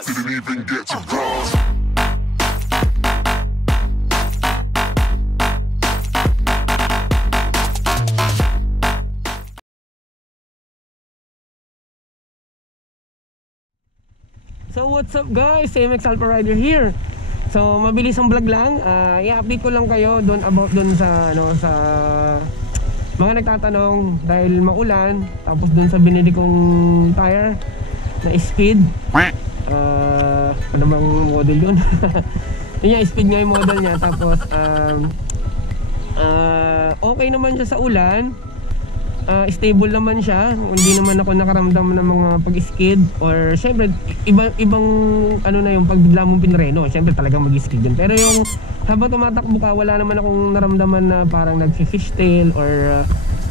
Didn't even get to cross. So what's up guys, MX Alpha Rider here. So mabilis ang vlog lang, i-update ko lang kayo about sa sa mga nagtatanong dahil maulan, tapos dun sa binili kong tire na Speed. Ano bang model yun? Yun yung Speed nga yung model niya. Tapos okay naman siya sa ulan, stable naman siya, hindi naman ako nakaramdam ng mga pag-skid or syempre ibang ano na yung pag bigla mong pinreno, syempre talagang mag-skid yun. Pero yung habang tumatakbo ka, wala naman akong naramdaman na parang nag-fishtail or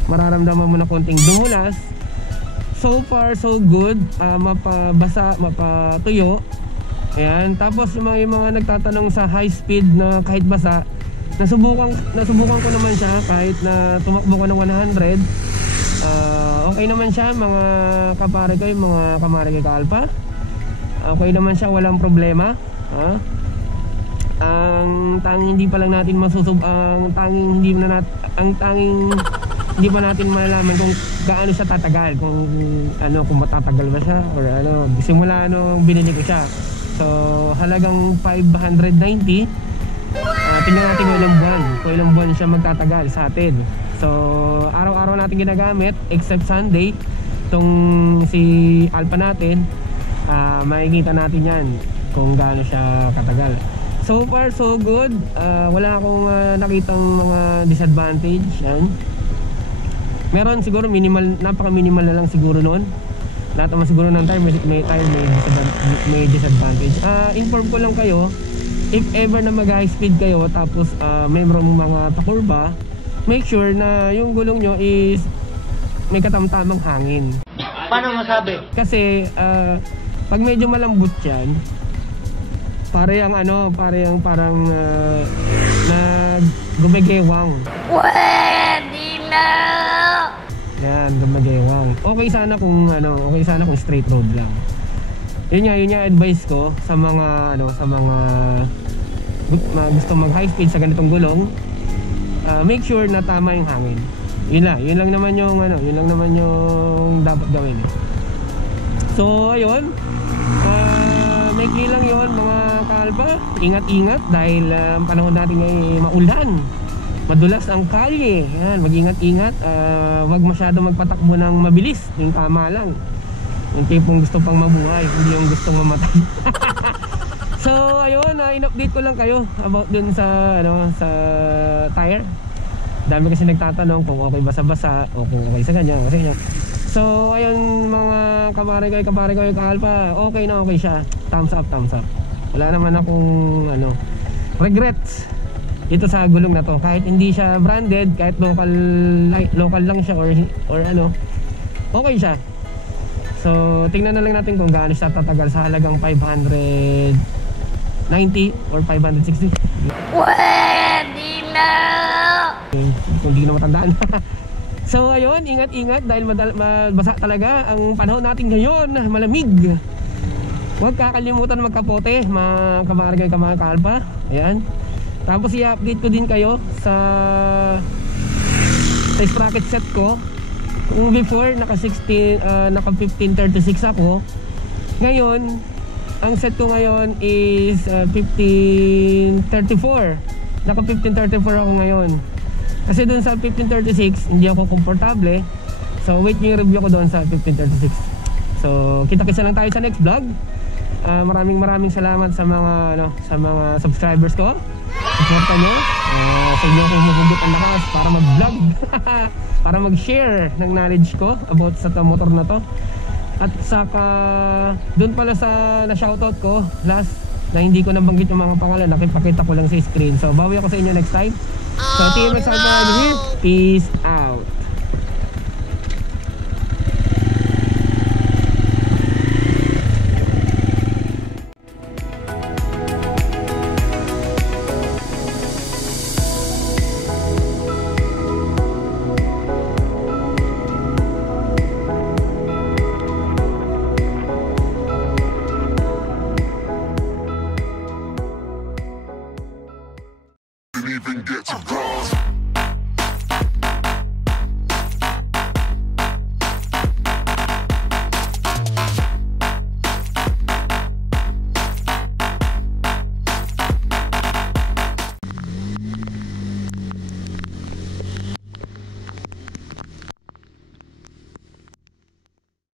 mararamdaman mo na konting dumulas. So far so good, mapabasa, mapatuyo. Ayan, tapos yung mga nagtatanong sa high speed na kahit basa, nasubukan ko naman siya kahit na tumakbo ko ng 100. Okay naman siya mga kapare ko, mga kamare ko ka-alpha. Okay naman siya, walang problema. Ang tanging hindi pa lang natin ang tanging hindi pa natin malalaman kung gaano siya tatagal, kung matatagal ba siya or simula binili ko siya. So halagang 590. Tingnan natin kung ilang buwan siya magtatagal sa atin. So araw-araw natin ginagamit except Sunday. Itong si Alpha natin, makikita natin yan kung gaano siya katagal. So far so good, wala akong nakitang mga disadvantage. Yan. Meron siguro minimal, napaka-minimal na lang siguro noon. Lahat naman siguro ng time may disadvantage. Inform ko lang kayo, if ever na mag-high speed kayo tapos mayroong mga pakurba, make sure na yung gulong nyo is may katamtamang hangin. Paano masabi? Kasi pag medyo malambot yan, parang gumagewang. Pwede na! Yan, gumagewang. Okay sana kung straight road lang. Yun nga advice ko sa mga gusto mag high speed sa ganitong gulong. Make sure na tama yung hangin. Yun lang naman yung dapat gawin. So ayun, may lang yun mga ka-alpha. Ingat-ingat dahil panahon natin ay maulan, madulas ang kalye. Yan, mag-ingat-ingat, wag masyado magpatakbo ng mabilis, yung tama lang. Yung tipong gusto pang mabuhay, hindi yung gustong mamatay. So ayun, in-update ko lang kayo about dun sa tire. Dami kasi nagtatanong kung okay basa-basa o kung okay sa ganyan, kasi ganyan. So ayun mga kamare ko ka-alpha, okay na okay siya. Thumbs up. Wala naman akong regrets ito sa gulong na to. Kahit hindi siya branded, kahit local lang siya or okay siya. So tingnan na lang natin kung gaano siya tatagal sa halagang 590 or 560. Pwede na! Kung di na matandaan. So ayun, ingat-ingat dahil mabasa talaga ang panahon natin ngayon, malamig. Huwag kakalimutan magkapote mga kamaragay ka mga ka-alpha. Ayan. Tapos i-update ko din kayo sa sprocket set ko. Kung before naka 1536 ako, ngayon ang set ko ngayon is 1534. Naka 1534 ako ngayon. Kasi dun sa 1536 hindi ako komportable. So wait yung review ko doon sa 1536. So kita-kita lang tayo sa next vlog. Maraming salamat sa mga subscribers ko. Suporta nyo. Sa inyo ako humuhugot ang lakas para mag-vlog. Para mag-share ng knowledge ko about sa motor na to. At saka doon pala sa na-shoutout ko last na hindi ko nabanggit yung mga pangalan, nakipakita ko lang sa screen. So bawi ako sa inyo next time. So TMX Alpha here. Peace out.